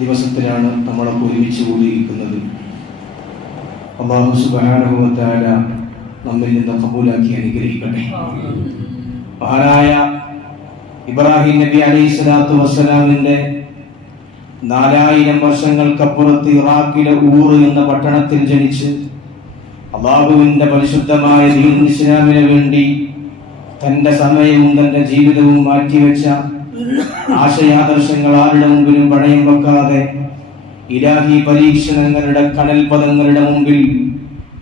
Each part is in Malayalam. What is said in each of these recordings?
ദിവസത്തിലാണ് നമ്മളൊക്കെ ഒരുമിച്ച് കൂടിയിരിക്കുന്നത്. അല്ലാഹു സുബ്ഹാനഹു വ തആല നമ്മിൽ നിന്ന് കബൂലാക്കി അനുഗ്രഹിക്കട്ടെ. മഹാനായ ഇബ്രാഹിം നബി അലൈഹിസ്സലാത്തു വസ്സലാമിന്റെ 4000 വർഷങ്ങൾക്കപ്പുറത്ത് ഇറാഖിലെ ഊർ എന്ന പട്ടണത്തിൽ ജനിച്ച് അല്ലാഹുവിന്റെ പരിശുദ്ധമായ ദീൻ ഇസ്ലാമിന് വേണ്ടി തന്റെ സമയവും തന്റെ ജീവിതവും മാറ്റിവെച്ച ആശയാദർശങ്ങൾ ആരുടെ മുമ്പിലും പണയം വെക്കാതെ ഇലാഹി പരീക്ഷണങ്ങളുടെ കടൽപദങ്ങളുടെ മുമ്പിൽ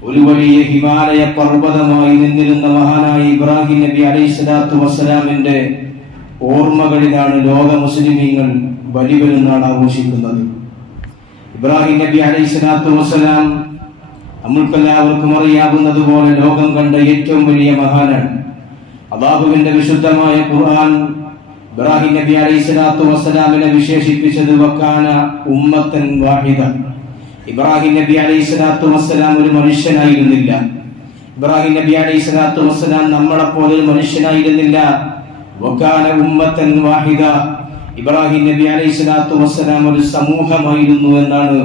ഒരു വലിയ ഹിമാലയ പർവ്വതമായി നിന്നിരുന്ന മഹാനായ ഇബ്രാഹിം നബി അലൈഹിസ്സലാത്തു വസ്സലാമിന്റെ ഓർമ്മകളിലാണ് ലോക മുസ്ലിമീങ്ങൾ ബലിപെരുന്നാൾ ആഘോഷിക്കുന്നത്. ഇബ്രാഹിം നബി അലൈഹിസ്സലാത്തു വസ്സലാം നമ്മൾക്കെല്ലാവർക്കും അറിയാവുന്നത് പോലെ ലോകം കണ്ട ഏറ്റവും വലിയ മഹാനാണ്. അല്ലാഹുവിന്റെ വിശുദ്ധമായ ഖുർആൻ ഇബ്രാഹിം നബി അലൈഹിസ്സലാത്തു വസ്സലാമിനെ വിശേഷിപ്പിച്ചത് വകാന ഉമ്മത്തൻ വാഹിദ. ഇബ്രാഹിം നബി അലൈഹിസ്സലാത്തു വസ്സലാം ഒരു മനുഷ്യനായിരുന്നില്ല. ഇബ്രാഹിം നബി അലൈഹിസ്സലാത്തു വസ്സലാം നമ്മളെപ്പോലെ ഒരു മനുഷ്യനായിരുന്നില്ല. വകാന ഉമ്മത്തൻ വാഹിദ. ഇബ്രാഹിം നബി അലൈഹിസ്സലാത്തു വസ്സലാം ഒരു സമൂഹമായിരുന്നു എന്നാണ്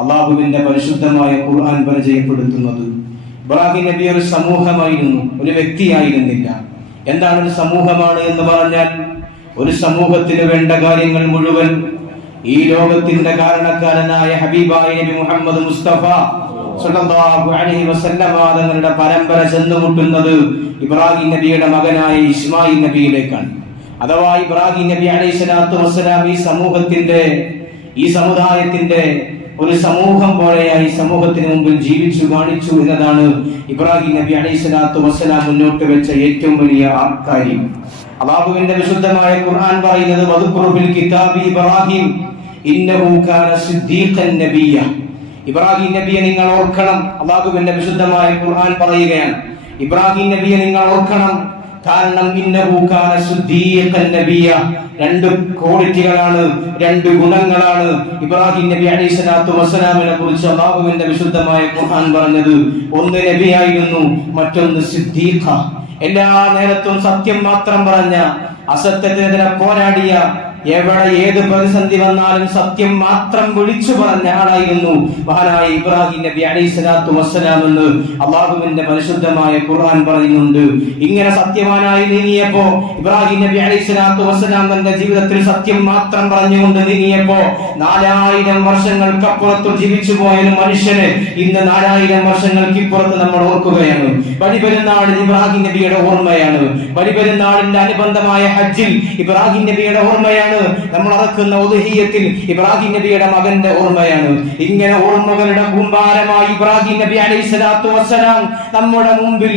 അല്ലാഹുവിന്റെ പരിശുദ്ധമായ ഖുർആൻ പരിചയപ്പെടുത്തുന്നത്. ഇബ്രാഹിം നബി ഒരു സമൂഹമായിരുന്നു, ഒരു വ്യക്തിയായിരുന്നില്ല. എന്താണ് ഒരു സമൂഹമാണ് എന്ന് പറഞ്ഞാൽ, ഒരു സമൂഹത്തിന് വേണ്ട കാര്യങ്ങൾ മുഴുവൻ ഈ ലോകത്തിന്റെ കാരണക്കാരനായ ഹബീബായ നബി മുഹമ്മദ് മുസ്തഫ സ്വല്ലല്ലാഹു അലൈഹി വസല്ലം തങ്ങളുടെ പരമ്പര ചെന്നുമുട്ടുന്നത് ഇബ്രാഹിം നബിയുടെ മകനായ ഇസ്മായിൽ നബിയിലേക്കാണ്. അഥവാ ഇബ്രാഹിം നബി അലൈഹിസ്സലാത്തു വസ്സലാം ഈ സമൂഹത്തിന്റെ, ഈ സമുദായത്തിന്റെ ഒരു സമൂഹം പോലെയായി സമൂഹത്തിന് മുമ്പിൽ ജീവിച്ചു കാണിച്ചു എന്നതാണ് ഇബ്രാഹിം നബി അലൈഹിസ്സലാത്തു വസ്സലാം മുന്നോട്ട് വെച്ച ഏറ്റവും വലിയ കാര്യം. അല്ലാഹുവിന്റെ വിശുദ്ധമായ ഖുർആൻ പറയുന്നത് വദ്കുറു ഫിൽ കിതാബി ഇബ്രാഹിം ഇന്നഹു കാന സിദ്ദീഖൻ നബിയ്യ. ഇബ്രാഹിം നബിയെ നിങ്ങൾ ഓർക്കണം. അല്ലാഹുവിന്റെ വിശുദ്ധമായ ഖുർആൻ പറയുകയാണ്, ഇബ്രാഹിം നബിയെ നിങ്ങൾ ഓർക്കണം, കാരണം ഇന്നഹു കാന സിദ്ദീഖൻ നബിയ്യ. രണ്ട് ക്വാളിറ്റികളാണ്, രണ്ട് ഗുണങ്ങളാണ് ഇബ്രാഹിം നബി അലൈഹിസ്സലാത്തു വസ്സലാമിനെ കുറിച്ച് അല്ലാഹുവിന്റെ വിശുദ്ധമായ ഖുർആൻ പറഞ്ഞത്. ഒന്ന് നബിയായിരുന്നു, മറ്റൊന്ന് സിദ്ദീഖ. എല്ലാ നേരത്തും സത്യം മാത്രം പറഞ്ഞ, അസത്യത്തിനെതിരെ പോരാടിയ, എവിടെ ഏത് പ്രതിസന്ധി വന്നാലും സത്യം മാത്രം വിളിച്ചു പറഞ്ഞ ആളായിരുന്നു മഹാനായ ഇബ്രാഹിം നബി അലൈഹിസ്സലാത്തു വസ്സലാം എന്ന് അല്ലാഹുവിന്റെ പരിശുദ്ധമായ ഖുർആൻ പറയുന്നുണ്ട്. ഇങ്ങനെ സത്യവാനായി നീങ്ങിയപ്പോ ഇബ്രാഹിം നബി അലൈഹിസ്സലാത്തു വസ്സലാം തന്റെ ജീവിതത്തിൽ സത്യം മാത്രം പറഞ്ഞുകൊണ്ട് നീങ്ങിയപ്പോ 4000 വർഷങ്ങൾക്കപ്പുറത്ത് ജീവിച്ചു പോയ ഒരു മനുഷ്യന് ഇന്ന് 4000 വർഷങ്ങൾക്കിപ്പുറത്ത് നമ്മൾ ഓർക്കുകയാണ്. ബലിപെരുന്നാളിൽ ഇബ്രാഹിം നബിയുടെ ഓർമ്മയാണ്. ബലിപെരുന്നാളിന്റെ അനുബന്ധമായ ഹജ്ജിൽ ഇബ്രാഹിം നബിയുടെ ഓർമ്മയാണ്. നമ്മൾ അറക്കുന്ന ഉദ്ഹിയ്യത്തിൽ ഇബ്രാഹിം നബിയുടെ മകന്റെ ഓർമ്മയാണ്. ഇങ്ങനെ ഓർമ്മകളുടെ കൂമ്പാരമായി ഇബ്രാഹിം നബി അലൈഹിസ്സലാത്തു വസ്സലാം നമ്മുടെ മുമ്പിൽ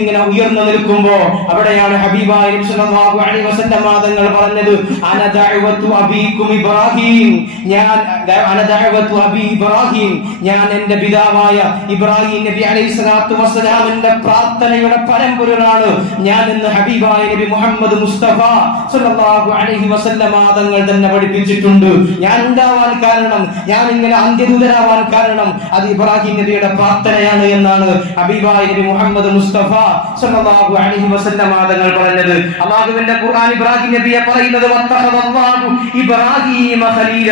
ഇങ്ങനെ ഉയർന്നു നിൽക്കുമ്പോ അവിടെയാണ് ഹബീബായ നബി സല്ലല്ലാഹു അലൈഹി വസല്ലം തങ്ങൾ പറഞ്ഞത്, അന ദഅവതു അബീകും ഇബ്രാഹിം. ഞാൻ എന്റെ പിതാവായ ഇബ്രാഹിം നബി അലൈഹിസ്സലാത്തു വസ്സലാമിന്റെ പ്രാർത്ഥനയുടെ പരമ്പരയാണ് ഞാൻ എന്ന് ഹബീബായ നബി മുഹമ്മദ് മുസ്തഫ സ്വല്ലല്ലാഹു അലൈഹി വസല്ലം തങ്ങൾ തന്നെ പഠിപ്പിച്ചിട്ടുണ്ട്. ഞാൻ ഉണ്ടാവാൻ കാരണം, ഞാൻ ഇങ്ങനെ അന്ത്യദൂതനാവാൻ കാരണം അത് ഇബ്രാഹിം നബിയുടെ പ്രാർത്ഥനയാണ് എന്നാണ് ഹബീബായ നബി മുഹമ്മദ് മുസ്തഫ സ്വല്ലല്ലാഹു അലൈഹി വസല്ലം തങ്ങൾ പറഞ്ഞത്. അല്ലാഹുവിന്റെ ഖുർആൻ ഇബ്രാഹിം നബിയെ പറയുന്നത് വത്തഖദല്ലാഹു ഇബ്രാഹീമ ഖലീല.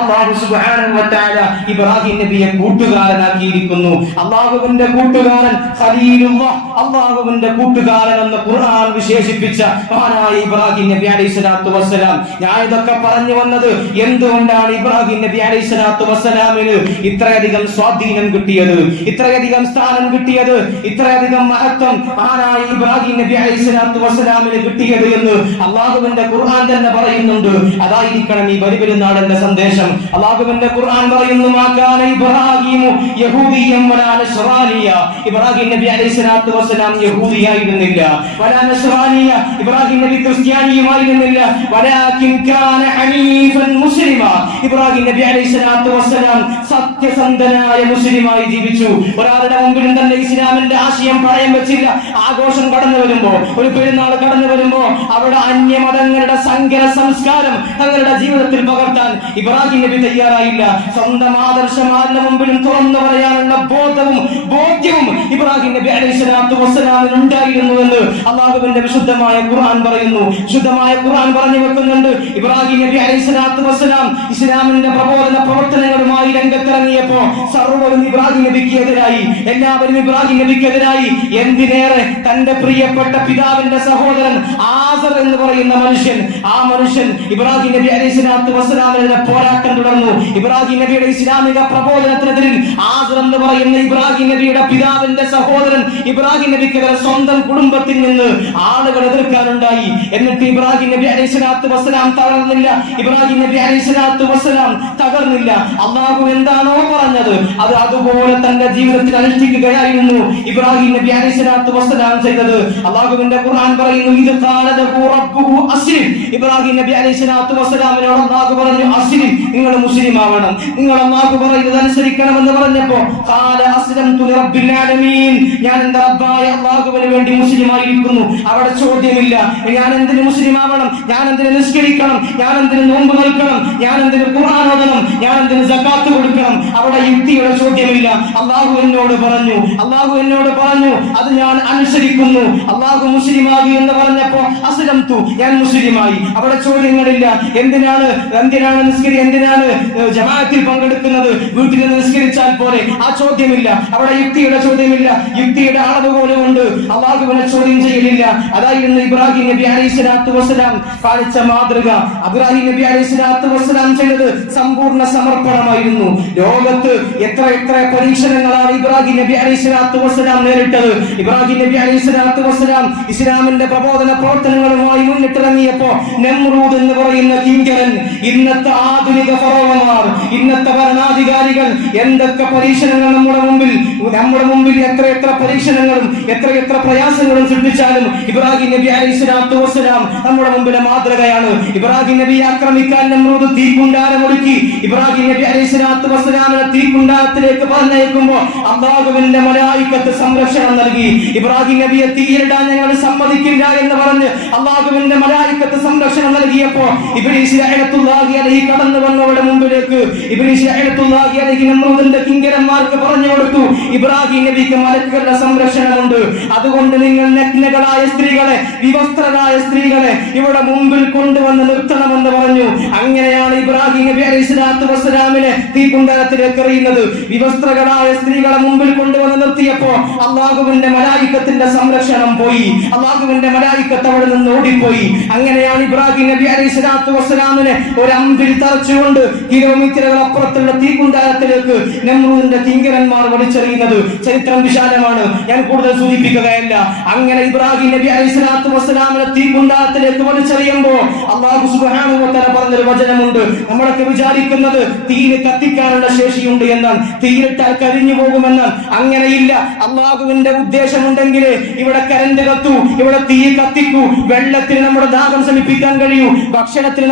അല്ലാഹു സുബ്ഹാനഹു വ തആല ഇബ്രാഹിം നബിയെ കൂട്ടുകാരനാക്കിയിരിക്കുന്നു. അല്ലാഹുവിന്റെ കൂട്ടുകാരൻ ഖലീലുല്ലാഹ്, അല്ലാഹുവിന്റെ കൂട്ടുകാരൻ എന്ന് ഖുർആൻ വിശേഷിപ്പിച്ച മഹാനായ ഇബ്രാഹിം നബി അലൈഹിസ്സലാത്തു വസ്സലാം. ഞാൻ ഇതൊക്കെ പറഞ്ഞു വന്നത് എന്തുകൊണ്ടാണ് ഇബ്രാഹിം നബി അലൈഹിസ്സലാത്തു വസ്സലാമിന് ഇത്രയധികം സ്വാധീനം കിട്ടിയത്, ഇത്രയധികം സ്ഥാനം കിട്ടിയത്, ഇത്രയധികം മഹത്വം മഹാനായ ഇബ്രാഹിം നബി അലൈഹിസ്സലാത്തു വസ്സലാമിന് കിട്ടിയത് എന്ന് അല്ലാഹുവിന്റെ ഖുർആൻ തന്നെ പറയുന്നുണ്ട്. അതായിരിക്കണം ഈ ബലിപെരുന്നാളിന്റെ സന്ദേശം. അല്ലാഹുവിന്റെ ഖുർആൻ പറയുന്നു, മാകാന ഇബ്രാഹീമു യഹൂദിയ്യൻ വലാ നസ്റാനിയ. ഇബ്രാഹിം നബി അലൈഹിസ്സലാത്തു വസ്സലാം യഹൂദിയായിരുന്നില്ല, വലാ നസ്റാനിയ, ഇബ്രാഹിം നബി ക്രിസ്ത്യാനിയുമായിരുന്നില്ല, വലാകിൻ കാന ഹനീഫൻ മുസ്ലിമ. ഇബ്രാഹിം നബി അലൈഹിസ്സലാത്തു വസ്സലാം സത്യസന്ധനായ മുസ്ലിമായി ജീവിച്ചു. ഒരാളുടെ മുമ്പിലും തന്നെ ഇസ്ലാമിന്റെ ആശയം പണയം വെച്ചില്ല. ആഘോഷം കടന്നു വരുമ്പോ, ഒരു പെരുന്നാൾ കടന്നു വരുമ്പോ അവിടെ അന്യമതങ്ങളുടെ സങ്കര സംസ്കാരം തങ്ങളുടെ ജീവിതത്തിൽ പകർത്താൻ ഇബ്രാഹിം നബി തയ്യാറായില്ല. സ്വന്തം ആദർശം ആരുടെ മുമ്പിലും തുറന്നു പറയാനുള്ള ബോധ്യവും ഇബ്രാഹിം നബി അലൈഹിസ്സലാത്തു വസ്സലാമിന് ഉണ്ടായിരുന്നു എന്ന് അല്ലാഹുവിന്റെ വിശുദ്ധമായ ഖുർആൻ പറയുന്നു. വിശുദ്ധമായ ഖുർആൻ പറഞ്ഞു വെക്കുന്നുണ്ട്. ഇബ്രാഹിം നബി അലൈഹിസ്സലാത്തു വസ്സലാം ഇസ്ലാമിന്റെ പ്രബോധന പ്രവർത്തനങ്ങളുമായി രംഗത്തിറങ്ങിയപ്പോ സർവ്വരും ഇബ്രാഹിം നബിക്ക് എതിരായി, എല്ലാവരും ഇബ്രാഹിം നബിക്ക് എതിരായി. എന്തിനേറെ തന്റെ പ്രിയപ്പെട്ട പിതാവിന്റെ സഹോദരൻ ആസർ എന്ന് പറയുന്ന ആ മനുഷ്യൻ ഇബ്രാഹിം നബി അലൈഹിസ്സലാത്തു വസ്സലാമിനെതിരെ പോരാട്ടം തുടർന്നു. ഇബ്രാഹിം നബിയുടെ ഇസ്ലാമിക പ്രബോധനത്തിനെതിരിൽ ആസർ എന്ന് പറയുന്ന ഇബ്രാഹിം നബിയുടെ പിതാവിന്റെ സഹോദരൻ ഇബ്രാഹിം നബിക്കെതിരെ സ്വന്തം കുടുംബത്തിൽ നിന്ന് ആളുകൾ എതിർക്കാനുണ്ടായി. എന്നിട്ട് ഇബ്രാഹിം നബി അലൈഹിസ്സലാത്തു വസ്സലാം തകർന്നില്ല, ഇബ്രാഹിം നബി അലൈഹിസ്സലാത്തു വസ്സലാം തകർന്നില്ല. അല്ലാഹു എന്താണോ പറഞ്ഞത് അത് അതുപോലെ തന്റെ ജീവിതത്തിൽ അനുഷ്ഠിക്കുകയായിരുന്നു ഇബ്രാഹിം നബി അലൈഹിസ്സലാത്തു വസ്സലാം ചെയ്തത്. അല്ലാഹുവിന്റെ ഖുർആൻ പറയുന്നു, ഇത് ഖാല ലഹു റബ്ബുഹു അസ്ലിം. ഇബ്രാഹിം നബി അലൈഹിസ്സലാത്തു വസ്സലാമിനോട് അല്ലാഹു പറഞ്ഞു, അസ്ലിം, നിങ്ങൾ മുസ്ലിം ആവണം, നിങ്ങൾ അല്ലാഹു പറയുന്നത് അനുസരിക്കണമെന്ന് പറഞ്ഞപ്പോൾ ഖാല അസ്ലംതു ലിറബ്ബിൽ ആലമീൻ, ഞാൻ എന്റെ റബ്ബായ അല്ലാഹുവിന് വേണ്ടി മുസ്ലിം ആയിരിക്കുന്നു. അവിടെ ചോദ്യമില്ല, ഞാൻ എന്തിന് മുസ്ലിം ആവണം, ഞാൻ എന്തിന് നിസ്കരിക്കണം, ഞാൻ എന്തിന് നോമ്പ് നിൽക്കണം, ഞാൻ എന്തിന് ഖുർആൻ ഓതണം, ഞാൻ എന്തിന് സകാത്ത് കൊടുക്കണം. അവിടെ യുക്തിയുടെ ചോദ്യമില്ല. അല്ലാഹു എന്നോട് പറഞ്ഞു, അത് ഞാൻ അനുസരിക്കുന്നു. അല്ലാഹു മുസ്ലിമാകി എന്ന് പറഞ്ഞപ്പോ അസ്ലംതു, ഞാൻ മുസ്ലിമായി. അവിടെ ചോദ്യങ്ങളില്ല. എന്തിനാണ് ജമാഅത്തിൽ പങ്കെടുക്കുന്നത്, വീട്ടിൽ നിസ്കരിച്ചാൽ പോലെ, ആ ചോദ്യമില്ല. അവിടെ യുക്തിയുടെ ചോദ്യമില്ല, യുക്തിയുടെ അളവുകോലും ഉണ്ട്. അല്ലാഹുവിനെ ചോദ്യം ചെയ്യലില്ല. അതായിരുന്നു ഇബ്രാഹിം നബി അലൈഹിസ്സലാത്തു വസ്സലാം കാണിച്ച മാതൃക. ഇബ്രാഹിം നബി അലൈഹിസ്സലാത്തു വസ്സലാം ചെയ്തത് സമ്പൂർണ്ണ സമർപ്പണമായിരുന്നു. ലോകത്ത് എത്ര പരീക്ഷണങ്ങളാണ് ഇബ്രാഹിം നബി അലൈഹിസ്സലാത്തു വസ്സലാം നേരിട്ടത്. ഇബ്രാഹിം നബി അലൈഹിസ്സലാത്തു വസ്സലാം ഇസ്ലാമിന്റെ പ്രബോധന പ്രവർത്തനങ്ങളുമായി മുന്നിട്ടിറങ്ങിയപ്പോ നമ്രൂദ് എന്ന് പറയുന്ന കിങ്കരൻ, ഇന്നത്തെ ആധുനിക ഫറോവമാർ, ഇന്നത്തെ ഭരണാധികാരികൾ എന്തൊക്കെ പരീക്ഷണങ്ങൾ നമ്മുടെ മുമ്പിൽ എത്ര പരീക്ഷണങ്ങളും എത്ര പ്രയാസങ്ങളും സൃഷ്ടിച്ചാലും ഇബ്രാഹിം നബി അലൈഹിസ്സലാത്തു വസ്സലാം നമ്മുടെ മുമ്പിലെ മാതൃകയാണ്. ഇബ്രാഹിം നബിയെ ആക്രമിക്കാൻ നമ്രൂദ് തീക്കുണ്ടാരം ഒരുക്കി. ഇബ്രാഹിം നബി അലൈഹിസ്സലാത്തു വസ്സലാമിനെ തീക്കുണ്ടാരത്തിലേക്ക് പറഞ്ഞയക്കുമ്പോൾ അല്ലാഹുവിന്റെ മലായികത്ത് സംരക്ഷണം നൽകി. ഇബ്രാഹിം നബിയെ തീയിലിടാൻ ഞങ്ങൾ സമ്മതിക്കില്ല എന്ന് പറഞ്ഞ് അല്ലാഹുവിന്റെ മലായികത്ത് സംരക്ഷണം നൽകിയപ്പോ ഇബ്ലീസ് ലഅനത്തുല്ലാഹി അലൈഹി കടന്നു വന്നവരുടെ മുമ്പിലേക്ക് ഇബ്ലീസ് ലഅനത്തുല്ലാഹി അലൈഹി നമ്രൂദിന്റെ കിങ്കരന്മാർക്ക് പറഞ്ഞു കൊടുത്തു, ഇബ്രാഹിം നബിക്ക് മലക്കുകളുടെ സംരക്ഷണമുണ്ട്, അതുകൊണ്ട് നിങ്ങൾ നഗ്നകളായ സ്ത്രീകളെ, വിവസ്ത്രരായ സ്ത്രീകളെ ഇവിടെ മുമ്പിൽ കൊണ്ടുവന്ന് നിർത്തണമെന്ന് പറഞ്ഞു. അങ്ങനെയാണ് ഇബ്രാഹിം നബി അലൈഹിസ്സലാത്തു വസ്സലാമിനെ തീകുണ്ടത്തിലേക്ക് എറിയുന്നത്. വിവസ്ത്രകളായ സ്ത്രീകളെ മുമ്പിൽ കൊണ്ടുവന്ന് നിർത്തിയപ്പോ അല്ലാഹുവിന്റെ മലായികത്തിന്റെ സംരക്ഷണം പോയി. അല്ലാഹുവിന്റെ മലായികത്ത് അവിടെ നിന്ന് ഓടിപ്പോയി. അങ്ങനെയാണ് ഇബ്രാഹിം നബി അലൈഹിസ്സലാത്തു വസ്സലാമിനെ ഒരു അമ്പിൽ തറച്ചുകൊണ്ട് കിലോമീറ്ററുകൾ അപ്പുറത്തുള്ള തീകുണ്ടാരത്തിലേക്ക് നമ്രൂദിന്റെ കിങ്കരന്മാർ വലിച്ചെറിയുന്നത്. ചരിത്രം വിശാലമാണ്, ഞാൻ കൂടുതൽ സൂചിപ്പിക്കുകയല്ല. അങ്ങനെ ഇബ്രാഹിം നബി അലൈഹിസ്സലാത്തു വസ്സലാമിനെ തീകുണ്ടാരത്തിലേക്ക് വലിച്ചെറിയുമ്പോൾ അല്ലാഹു സുബ്ഹാനഹു വ തആല പറഞ്ഞൊരു വചനമുണ്ട്. നമ്മളൊക്കെ വിചാരിക്കുന്നത് തീയിൽ കത്തിക്കാനുള്ള ശേഷിയുണ്ട് എന്നാണ്, തീയിലിട്ടാൽ കരിഞ്ഞു പോകുമെന്നാണ്. അങ്ങനെയില്ല. അല്ലാഹുവിന്റെ ഉദ്ദേശമുണ്ടെങ്കിൽ ഇവിടെ കരണ്ട് കത്തൂ, ഇവിടെ തീ കത്തിക്കൂ. വെള്ളത്തിന് നമ്മുടെ ദാഹം ശമിപ്പിക്കാൻ കഴിയൂ, ഭക്ഷണത്തിന്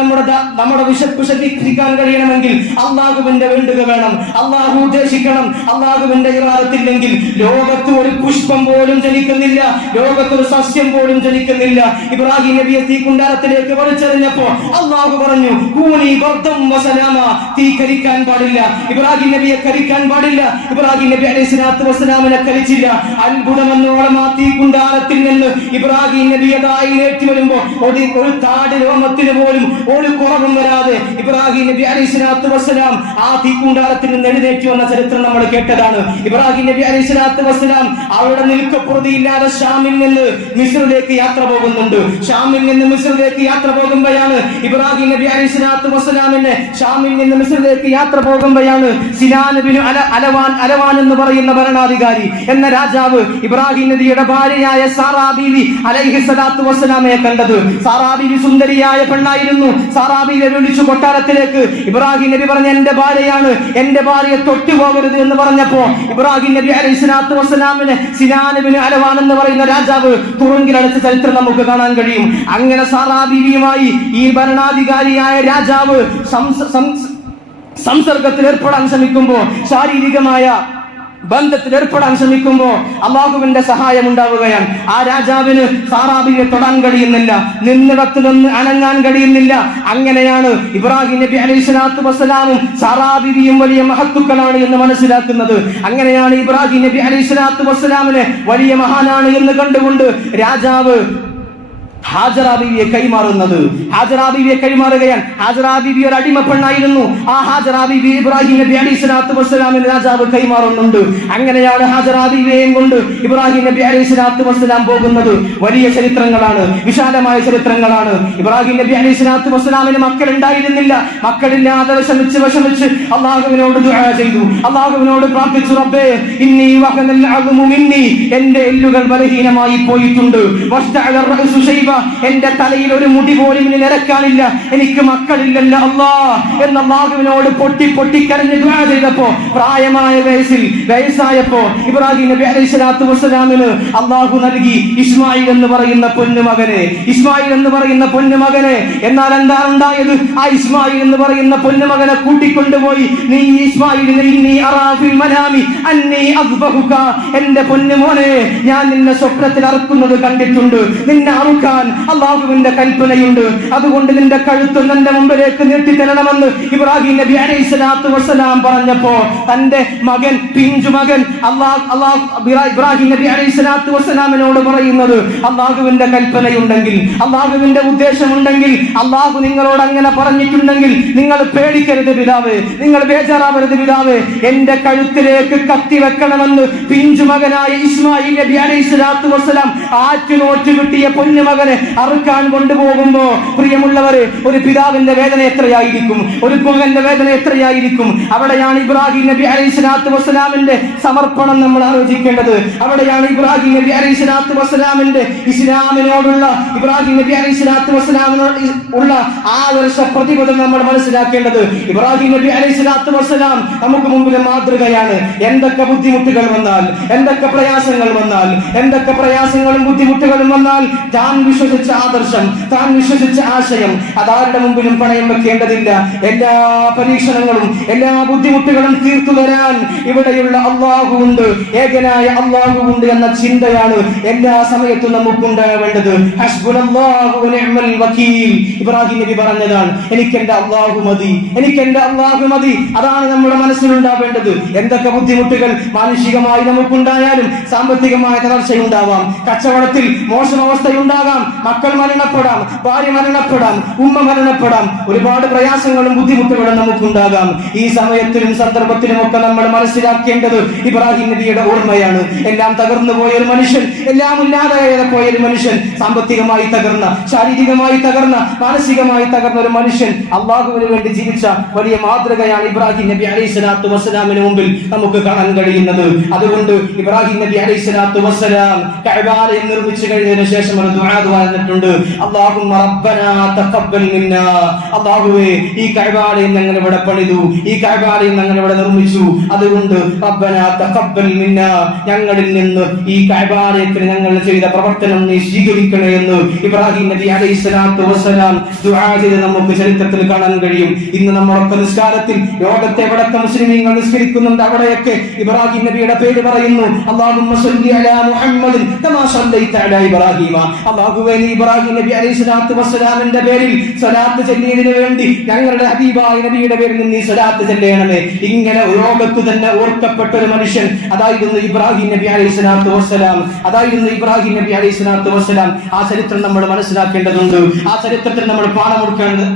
നമ്മുടെ വിശപ്പ് ശമിപ്പിക്കാൻ കഴിയണമെങ്കിൽ അല്ലാഹുവിന്റെ വേണ്ടുക വേണം, അല്ലാഹു ഉദ്ദേശിക്കണം. അല്ലാഹുവിന്റെ ഇറാദത്തില്ലെങ്കിൽ ലോകത്ത് ഒരു പുഷ്പം പോലും ജനിക്കുന്നില്ല, ലോകത്തൊരു സസ്യം പോലും ജനിക്കുന്നില്ല. ഇബ്രാഹിം നബിയെ തീക്കുണ്ടാരത്തിലേക്ക് വലിച്ചെറിഞ്ഞപ്പോ അല്ലാഹു പറഞ്ഞു, കൂനി ബർദം വസലാമ, തീ കരിക്കാൻ പാടില്ല, ഇബ്രാഹിം നബിയെ കരിക്കാൻ പാടില്ല. ഇബ്രാഹിം നബി അലൈഹിസ്സലാത്തു വസ്സലാമിനെ കരിച്ചില്ല. അത്ഭുതമെന്നോളം ആ തീക്കുണ്ടാരത്തിൽ നിന്ന് ഇബ്രാഹിം നബിയതായി നേറ്റി വരുമ്പോ ഒരു താട് രോമത്തിന് പോലും ഒരു കുറവും വരാതെ ഇബ്രാഹിം നബി അലൈഹിസ്സലാത്തു വസ്സലാം ആ തീക്കുണ്ടാരത്തിൽ നിന്ന് എഴുന്നേറ്റ് വന്ന ചരിത്രം നമ്മൾ കേട്ടതാണ്. ഇബ്രാഹിം നബി അലൈഹിസ്സലാത്തു വസ്സലാം അവരുടെ നിൽക്കപ്പുറതിയില്ലാതെ ഷാമിൽ നിന്ന് മിസ്രിലേക്ക് യാത്ര പോകുന്നുണ്ട്. ഷാമിൽ നിന്ന് മിസ്രിലേക്ക് യാത്ര പോകുമ്പോഴാണ് ഇബ്രാഹിം നബി അലൈഹിസ്സലാത്തു വസ്സലാമിനെ ഷാമിൽ നിന്ന് മിസ്രിലേക്ക് യാത്ര പോകുമ്പോഴാണ് സിനാൻ ബിൻ അലവാൻ എന്ന് പറയുന്ന ഭരണാധികാരി എന്ന രാജാവ് ഇബ്രാഹിം നബിയുടെ ഭാര്യയായ സാറാ ബീവി അലൈഹിസ്സലാത്തു വസ്സലാമയെ കണ്ടത്. സാറാ ബീവി സുന്ദരിയായ പെണ്ണായിരുന്നു. സാറാ ബീവിയെ വിളിച്ചു കൊട്ടാരത്തിലേക്ക്. ഇബ്രാഹിം നബി പറഞ്ഞ എന്റെ ഭാര്യയാണ്, എന്റെ ഭാര്യയെ തൊട്ടുപോകരുത് എന്ന് പറഞ്ഞപ്പോ ഇബ്രാഹിം നബി അലൈഹിസ്സലാത്തു വസ്സലാമിനെ സിനാൻ ബിൻ അലവാൻ എന്ന് പറയുന്ന രാജാവ് തുറുങ്കിലടച്ച ചരിത്രം നമുക്ക് കാണാൻ കഴിയും. അങ്ങനെ സാറാ ബീവിയുമായി ഈ ഭരണാധികാരിയായ രാജാവ് സംസർഗത്തിൽ ഏർപ്പെടാൻ ശ്രമിക്കുമ്പോ, ശാരീരികമായ ബന്ധത്തിൽ ഏർപ്പെടാൻ ശ്രമിക്കുമ്പോ അല്ലാഹുവിന്റെ സഹായം ഉണ്ടാവുകയാണ്. ആ രാജാവിന് സാറാ ബീവിയെ തൊടാൻ കഴിയുന്നില്ല, നിന്നിടത്തിൽ നിന്ന് അനങ്ങാൻ കഴിയുന്നില്ല. അങ്ങനെയാണ് ഇബ്രാഹിം നബി അലൈഹിസ്സലാത്തു വസ്സലാമും സാറാ ബീവിയും വലിയ മഹത്തുക്കളാണ് എന്ന് മനസ്സിലാക്കുന്നത്. അങ്ങനെയാണ് ഇബ്രാഹിം നബി അലൈഹിസ്സലാത്തു വസ്സലാമിനെ വലിയ മഹാനാണ് എന്ന് കണ്ടുകൊണ്ട് രാജാവ് ഹാജറ ബീവിയെ കൈമാറുന്നത്. ഹാജറ ബീവിയെ കൈമാറുകയാണ്. ഹാജറ ബീവി ഒരു അടിമ പെണ്ണായിരുന്നു. ആ ഹാജറ ബീവി ഇബ്രാഹിം നബി അലൈഹി സ്വലാത്തു വസ്സലാമിന് രാജാവ് കൈമാറുന്നുണ്ട്. അങ്ങനെയാണ് ഹാജറ ബീവിയെയും കൊണ്ട് ഇബ്രാഹിം നബി അലൈഹി സ്വലാത്തു വസ്സലാം പോകുന്നത്. വലിയ ചരിത്രങ്ങളാണ്, വിശാലമായ ചരിത്രങ്ങളാണ്. ഇബ്രാഹിം നബി അലൈഹി സ്വലാത്തു വസ്സലാമിന് മക്കൾ ഉണ്ടായിരുന്നില്ല. മക്കളില്ലാതെ വിഷമിച്ച് അള്ളാഹുവിനോട് ദുആ ചെയ്തു, അള്ളാഹുവിനോട് പ്രാർത്ഥിച്ചു, റബ്ബേ ഇന്നി വഹനൽ അദ്മു മിന്നി, എന്റെ എല്ലുകൾ ബലഹീനമായി പോയിട്ടുണ്ട്, വസ്തഅല റഅസു ശൈബ, എന്റെ തലയിൽ ഒരു മുടി പോലും ഇനി നിരക്കാനില്ല, എനിക്ക് മക്കളില്ലല്ലോ അല്ലാഹ് എന്ന് അല്ലാഹുവിനോട് പൊട്ടി കരഞ്ഞ് ദുആ ചെയ്തപ്പോ പ്രായമായ വയസ്സായപ്പോ ഇബ്രാഹിം നബി അലൈഹി സ്വലാത്തു വസ്സലാമിന് അല്ലാഹു നൽകി ഇസ്മായിൽ എന്ന് പറയുന്ന പൊന്നുമകനെ. ഇസ്മായിൽ എന്ന് പറയുന്ന പൊന്നുമകനെ. എന്നാൽ എന്താണ് ഉണ്ടായത്? ആ ഇസ്മായിൽ എന്ന് പറയുന്ന പൊന്നുമകനെ കൂട്ടിക്കൊണ്ടുപോയി, നീ ഇസ്മായിലിനെ ഇന്നി അറാ ഫിൽ മനാമി അന്നി അദ്ബഹുക, എന്റെ പൊന്നുമോനെ ഞാൻ നിന്നെ സ്വപ്നത്തിൽ അറുക്കുന്നത് കണ്ടിട്ടുണ്ട്, നിന്നെ അറുക്കാൻ അല്ലാഹുവിന്റെ കൽപ്പനയുണ്ട്, അതുകൊണ്ട് നിന്റെ കഴുത്ത് എന്റെ മുമ്പിലേക്ക് നീട്ടിത്തരണമെന്ന് ഇബ്രാഹിം നബി അലൈഹി സ്വലാത്തു വസ്സലാം പറഞ്ഞപ്പോ തന്റെ മകൻ, പിഞ്ചു മകൻ ഇബ്രാഹിം നബി അലൈഹി സ്വലാത്തു വസ്സലാമിനോട് പറയുന്നത്, അല്ലാഹുവിന്റെ കൽപ്പനയുണ്ടെങ്കിൽ, അല്ലാഹുവിന്റെ ഉദ്ദേശമുണ്ടെങ്കിൽ, അല്ലാഹു നിങ്ങളോട് അങ്ങനെ പറഞ്ഞിട്ടുണ്ടെങ്കിൽ നിങ്ങൾ പേടിക്കരുത് പിതാവേ, നിങ്ങൾ ബേജാറാവരുത് പിതാവേ, എന്റെ കഴുത്തിലേക്ക് കത്തി വെക്കണമെന്ന് പിഞ്ചു മകനായ ഇസ്മായിൽ നബി അലൈഹി സ്വലാത്തു വസ്സലാം ആറ്റുനോറ്റ് കിട്ടിയ പൊന്നുമകനെ അറുക്കാൻ കൊണ്ടുപോകുമ്പോ പ്രിയമുള്ളവരെ, ഒരു പിതാവിന്റെ വേദന എത്രയായിരിക്കും, ഒരു മകന്റെ വേദന എത്രയായിരിക്കും. അവിടെയാണ് ഇബ്രാഹിം നബി അലൈഹി സ്വലാത്തു വസ്സലാമിന്റെ സമർപ്പണം നമ്മൾ ആലോചിക്കേണ്ടത്. അവിടെയാണ് ഇബ്രാഹിം നബി അലൈഹി സ്വലാത്തു വസ്സലാമിന്റെ ഇസ്ലാമിനോടുള്ള, ഇബ്രാഹിം നബി അലൈഹി സ്വലാത്തു വസ്സലാമിനോട് ഉള്ള ആദർശ പ്രതിബദ്ധത നമ്മൾ മനസ്സിലാക്കേണ്ടത്. ഇബ്രാഹിം നബി അലൈഹി സ്വലാത്തു വസ്സലാം നമുക്ക് മുമ്പിൽ മാതൃകയാണ്. എന്തൊക്കെ ബുദ്ധിമുട്ടുകൾ വന്നാൽ, എന്തൊക്കെ പ്രയാസങ്ങൾ വന്നാൽ, എന്തൊക്കെ പ്രയാസങ്ങളും ബുദ്ധിമുട്ടുകളും വന്നാൽ താൻ വിശ്വസിച്ച ആദർശം, താൻ വിശ്വസിച്ച ആശയം അതാരുടെ മുമ്പിലും പണയം വെക്കേണ്ടതില്ല. എല്ലാ പരീക്ഷണങ്ങളും എല്ലാ ബുദ്ധിമുട്ടുകളും തീർത്തു തരാൻ ഇവിടെയുള്ള അല്ലാഹുവുണ്ട്, ഏകനായ അല്ലാഹുവുണ്ട് എന്ന ചിന്തയാണ് എല്ലാ സമയത്തും നമുക്കുണ്ടാവേണ്ടത്. ഹസ്ബുനല്ലാഹു വനിഅമൽ വകീൽ, ഇബ്രാഹിം നബി പറഞ്ഞതാണ്, എനിക്കെന്റെ അല്ലാഹു മതി, എനിക്കെന്റെ അല്ലാഹു മതി. അതാണ് നമ്മുടെ മനസ്സിലുണ്ടാവേണ്ടത്. എന്തൊക്കെ ബുദ്ധിമുട്ടുകൾ മാനുഷികമായി നമുക്കുണ്ടായാലും, സാമ്പത്തികമായ തളർച്ചയുണ്ടാവാം, കച്ചവടത്തിൽ മോശം അവസ്ഥയുണ്ടാകാം, മക്കൾ മരണപ്പെടാം, ഭാര്യ മരണപ്പെടാം, ഉമ്മ മരണപ്പെടാം, ഒരുപാട് പ്രയാസങ്ങളും ബുദ്ധിമുട്ടുകളും നമുക്കുണ്ടാകാം. ഈ സമയത്തിലും സന്ദർഭത്തിലും ഒക്കെ നമ്മൾ മനസ്സിലാക്കേണ്ടത് ഇബ്രാഹിം നബിയുടെ ഓർമ്മയാണ്. എല്ലാം തകർന്നു പോയ ഒരു മനുഷ്യൻ, എല്ലാം ഇല്ലാതെ പോയ ഒരു മനുഷ്യൻ, സാമ്പത്തികമായി തകർന്ന, ശാരീരികമായി തകർന്ന, മാനസികമായി തകർന്ന ഒരു മനുഷ്യൻ അള്ളാഹുവിന് വേണ്ടി ജീവിച്ച വലിയ മാതൃകയാണ് ഇബ്രാഹിം നബി അലൈഹി സ്വലാത്തു വസ്സലാമിന് മുമ്പിൽ നമുക്ക് കാണാൻ കഴിയുന്നത്. അതുകൊണ്ട് ഇബ്രാഹിം നബി അലൈഹി സ്വലാത്തു വസ്സലാം കഅബാലയം നിർമ്മിച്ചു കഴിഞ്ഞതിന് ശേഷം ഒരു ദുആ പറഞ്ഞിട്ടുണ്ട്, അല്ലാഹുമ്മ റബ്ബനാ തഖബ്ബൽ മിന്നാ, അല്ലാഹുവേ ഈ കഅബാലയം ഞങ്ങൾ ഇവിടെ പണിതു, ഈ കഅബാലയം ഞങ്ങൾ ഇവിടെ നിർമ്മിച്ചു, അതുകൊണ്ട് റബ്ബനാ തഖബ്ബൽ മിന്നാ, ഞങ്ങളിൽ നിന്ന് ഈ കഅബാലയത്തിന് ഞങ്ങൾ ചെയ്ത പ്രവർത്തനം നീ സ്വീകരിക്കണേ എന്ന് ഇബ്രാഹിം നബി അലൈഹി സ്വലാത്തു വസ്സലാം ദുആ ചെയ്ത് നമുക്ക് ചരിത്രത്തിൽ കാണാൻ കഴിയും. ഇന്ന് നമ്മളൊക്കെ നിസ്കാരത്തിൽ ലോകത്തെ എവിടൊക്കെ മുസ്ലിമീങ്ങൾ നിസ്കരിക്കുന്നുണ്ട് അവിടെയൊക്കെ ഇബ്രാഹിം നബിയുടെ പേര് പറയുന്നു. അല്ലാഹുമ്മ സ്വല്ലി അലാ മുഹമ്മദിൻ കമാ സ്വല്ലൈത അലാ ഇബ്രാഹിമ, അല്ലാഹുവേ നീ ഇബ്രാഹിം നബി അലൈഹി സ്വലാത്തു വസ്സലാമിന്റെ പേരിൽ സ്വലാത്ത് ചൊല്ലിയതിനു വേണ്ടി ഞങ്ങളുടെ ഹബീബായ നബിയുടെ പേരിൽ നീ സ്വലാത്ത് ചൊല്ലണമേ. ഇങ്ങനെ ലോകത്ത് തന്നെ ഓർക്കപ്പെട്ട ഒരു മനുഷ്യൻ അതായിരുന്നു ഇബ്രാഹിം നബി അലൈഹി സ്വലാത്തു വസ്സലാം, അതായിരുന്നു ഇബ്രാഹിം നബി അലൈഹി സ്വലാത്തു വസ്സലാം. ആ ചരിത്രം നമ്മൾ മനസ്സിലാക്കേണ്ടതുണ്ട്, ആ ചരിത്രത്തിൽ നമ്മൾ പാഠം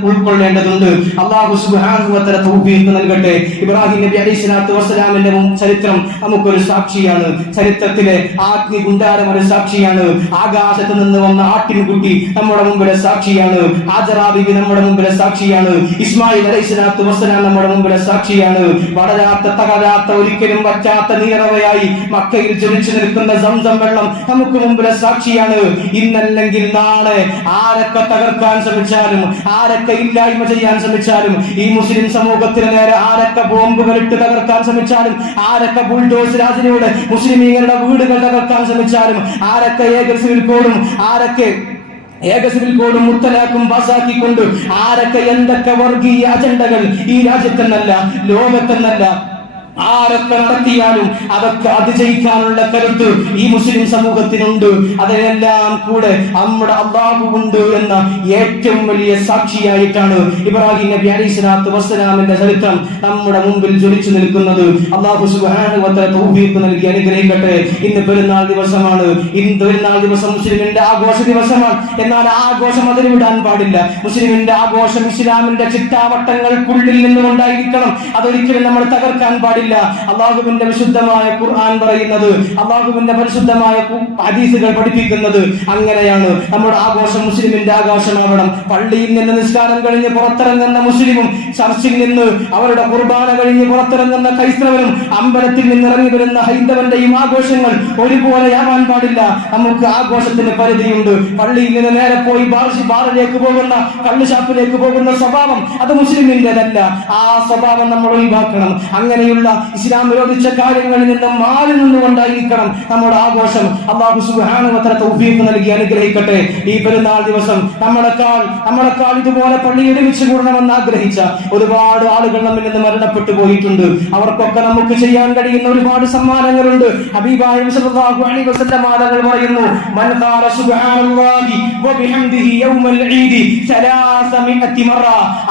ഉൾക്കൊള്ളേണ്ടതുണ്ട്. അല്ലാഹു സുബ്ഹാനഹു വ തആല തൗഫീഖ് നൽകട്ടെ. ഇബ്രാഹിം നബി അലൈഹി സ്വലാത്തു വസ്സലാമിന്റെ ചരിത്രം നമുക്കൊരു സാക്ഷിയാണ്, ചരിത്രത്തിലെ ആഗ്നി ഗുണ്ടാരം ഒരു സാക്ഷിയാണ്, ആകാശത്ത് നിന്ന് വന്ന ആട്ടിൻകുട്ടി നമ്മുടെ മുമ്പിലെ സാക്ഷിയാണ്, ഹാജറ ബീവി നമ്മുടെ മുമ്പിലെ സാക്ഷിയാണ്, ഇസ്മായിൽ അലൈഹി സ്വലാത്തു വസ്സലാം നമ്മുടെ മുമ്പിലെ സാക്ഷിയാണ്. വളരാത്ത, തകരാത്ത, ഒരിക്കലും വറ്റാത്ത നീറവയായി മക്കയിൽ ജ്വലിച്ചു നിൽക്കുന്ന സംസം വെള്ളം നമുക്ക് മുമ്പിലെ സാക്ഷിയാണ്. ഇന്നല്ലെങ്കിൽ നാളെ ആരൊക്കെ തകർക്കാൻ ശ്രമിച്ചാലും, ആരൊക്കെ ഇല്ലായ്മ ചെയ്യാൻ ശ്രമിച്ചാലും, ഈ മുസ്ലിം സമൂഹത്തിന് നേരെ ആരൊക്കെ ബോംബുകൾ ഇട്ട് തകർക്കാൻ ശ്രമിച്ചാലും, ആരൊക്കെ ബുൾഡോസ് രാജിലൂടെ മുസ്ലിമീങ്ങളുടെ വീടുകൾ തകർക്കാൻ ശ്രമിച്ചാലും, ആരൊക്കെ ഏക സിവിൽ കോഡും, ആരൊക്കെ ഏക സിവിൽ കോഡും മുത്തലാഖും പാസാക്കിക്കൊണ്ട് ആരൊക്കെ എന്തൊക്കെ വർഗീയ അജണ്ടകൾ ഈ രാജ്യത്തെന്നല്ല ലോകത്തെന്നല്ല ആരൊക്കെ നടത്തിയാലും അതൊക്കെ അതിജയിക്കാനുള്ള കരുത്ത് ഈ മുസ്ലിം സമൂഹത്തിനുണ്ട്. അതിനെല്ലാം കൂടെ നമ്മുടെ അല്ലാഹു ഉണ്ട് എന്ന ഏറ്റവും വലിയ സാക്ഷിയായിട്ടാണ് ഇബ്രാഹിം നബി അലൈഹിസ്സലാത്തു വസ്സലാമിന്റെ ചരിത്രം നമ്മുടെ മുമ്പിൽ ജ്വലിച്ചു നിൽക്കുന്നത്. അല്ലാഹു സുബ്ഹാനഹു വ തആല തൗഫീഖ് നൽകി അനുഗ്രഹിക്കട്ടെ. ഇന്ന് പെരുന്നാൾ ദിവസമാണ്. ഇന്ന് പെരുന്നാൾ ദിവസം മുസ്ലിമിന്റെ ആഘോഷ ദിവസമാണ്. എന്നാൽ ആ ആഘോഷം അതിന് വിടാൻ പാടില്ല. മുസ്ലിമിന്റെ ആഘോഷം ഇസ്ലാമിന്റെ ചിട്ടാവട്ടങ്ങൾക്കുള്ളിൽ നിന്നുകൊണ്ടായിരിക്കണം. അതൊരിക്കലും നമ്മൾ തകർക്കാൻ പാടില്ല. അല്ലാഹുവിന്റെ വിശുദ്ധമായ ഖുർആൻ പറയുന്നത്, അല്ലാഹുവിന്റെ പരിശുദ്ധമായ ഹദീസുകൾ പഠിപ്പിക്കുന്നത് അങ്ങനെയാണ്. നമ്മുടെ ആഘോഷം മുസ്ലിമിന്റെ ആഘോഷമാവണം. പള്ളിയിൽ നിന്ന് നിസ്കാരം കഴിഞ്ഞ് പുറത്തിറങ്ങുന്ന മുസ്ലിമും ചർച്ചിൽ നിന്ന് അവരുടെ കുർബാന കഴിഞ്ഞ് പുറത്തിറങ്ങുന്ന ക്രൈസ്തവനും അമ്പലത്തിൽ നിന്ന് ഇറങ്ങി വരുന്ന ഹൈന്ദവന്റെയും ആഘോഷങ്ങൾ ഒരുപോലെയാവാൻ പാടില്ല. നമുക്ക് ആഘോഷത്തിന് പരിധിയുണ്ട്. പള്ളിയിൽ നിന്ന് നേരെ പോയി ബാറിലേക്ക് പോകുന്ന, കള്ളുഷാപ്പിലേക്ക് പോകുന്ന സ്വഭാവം അത് മുസ്ലിമിന്റേതല്ല. ആ സ്വഭാവം നമ്മൾ ഒഴിവാക്കണം. അങ്ങനെയുള്ള ഇസ്ലാം വിരോധിച്ച കാര്യങ്ങളിൽ നിന്ന് മാറി നിന്നുകൊണ്ടായിരിക്കണം നമ്മുടെ ആഘോഷം. അല്ലാഹു സുബ്ഹാനഹു വ തആല തൗഫീഖ് നൽകി അനുഗ്രഹിക്കട്ടെ. ഈ പെരുന്നാൾ ദിവസം നമ്മളെക്കാൾ ഇതുപോലെ പള്ളിയിൽ ഒരുമിച്ച് കൂടണമെന്ന് ആഗ്രഹിച്ച ഒരുപാട് ആളുകൾ നമ്മിൽ നിന്ന് മരണപ്പെട്ടു പോയിട്ടുണ്ട്. അവർക്കൊക്കെ നമുക്ക് ചെയ്യാൻ കഴിയുന്ന ഒരുപാട് സമ്മാനങ്ങളുണ്ട്. ഹബീബായ സല്ലല്ലാഹു അലൈഹി വസല്ലം തങ്ങൾ പറയുന്നു, മൻ ഖാല സുബ്ഹാനല്ലാഹി വ ബിഹംദിഹി യൗമൽ ഈദി 300 മറ,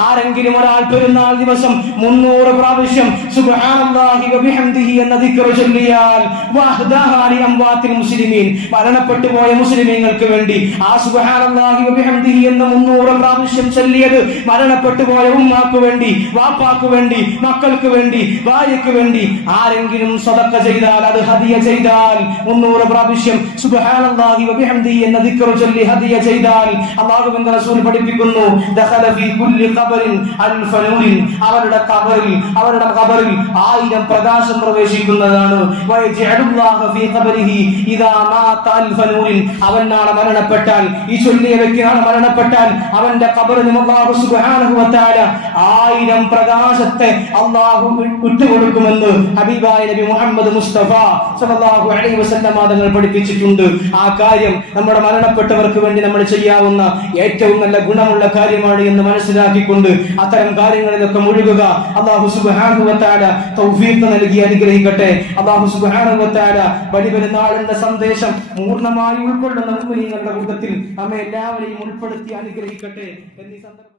ആരെങ്കിലും ഒരാൾ പെരുന്നാൾ ദിവസം 300 പ്രാവശ്യം സുബ്ഹാനല്ലാഹി വ ബിഹംദിഹി എന്ന ദിക്ർ ചൊല്ലിയാൽ വഹദഹ ലി അംവാത്തിൽ മുസ്ലിമീൻ, മരണപ്പെട്ടു പോയ മുസ്ലിമീങ്ങൾക്ക് വേണ്ടി ആ സുബ്ഹാനല്ലാഹി വ ബിഹംദിഹി എന്ന 300 പ്രാവശ്യം ചൊല്ലിയത് മരണപ്പെട്ടു പോയ ഉമ്മാക്ക് വേണ്ടി, വാപ്പാക്ക് വേണ്ടി, മക്കൾക്ക് വേണ്ടി, ഭാര്യയ്ക്ക് വേണ്ടി ആരെങ്കിലും സദഖ ചെയ്താൽ, അത് ഹദിയ ചെയ്താൽ, 300 പ്രാവശ്യം സുബ്ഹാനല്ലാഹി വ ബിഹംദിഹി എന്ന ദിക്ർ ചൊല്ലി ഹദിയ ചെയ്താൽ അല്ലാഹുവിന്റെ റസൂൽ പഠിപ്പിക്കുന്നു, ദഖല ഫീ കുല്ലി ഖബറിൻ അൽഫ നൂറിൻ, അവരുടെ ഖബറിൽ 1000 പ്രകാശം പ്രവേശിക്കുന്നതാണ്. വയജഅലുല്ലാഹു ഫീ ഖബരിഹി ഇദാ മാത അൽഫ നൂറിൻ, അവൻ നാളെ മരണപ്പെട്ടാൽ, ഈ ചൊല്ലിയ വ്യക്തി നാളെ മരണപ്പെട്ടാൽ അവന്റെ ഖബറിന് അല്ലാഹു സുബ്ഹാനഹു വ തആല 1000 പ്രകാശത്തെ അല്ലാഹു വിട്ടുകൊടുക്കുമെന്ന് ഹബീബായ നബി മുഹമ്മദ് മുസ്തഫ സല്ലല്ലാഹു അലൈഹി വസല്ലം തങ്ങൾ പഠിപ്പിച്ചിട്ടുണ്ട്. ആ കാര്യം നമ്മുടെ മരണപ്പെട്ടവർക്ക് വേണ്ടി നമ്മൾ ചെയ്യാവുന്ന ഏറ്റവും നല്ല ഗുണമുള്ള കാര്യമാണ് എന്ന് മനസ്സിലാക്കിക്കൊണ്ട് അത്തരം കാര്യങ്ങളിലൊക്കെ മുഴുകുക. അല്ലാഹു സുബ്ഹാനഹു വ തആല തൗഫീഖ് നൽകി അനുഗ്രഹിക്കട്ടെ. അല്ലാഹു സുബ്ഹാനഹു വ തആല ബലിപെരുന്നാളിന്റെ സന്ദേശം പൂർണ്ണമായി ഉൾക്കൊള്ളുന്ന മുഅ്മിനീങ്ങളുടെ കൂട്ടത്തിൽ നമ്മെ എല്ലാവരെയും ഉൾപ്പെടുത്തി അനുഗ്രഹിക്കട്ടെ എന്നീ സന്ദർഭം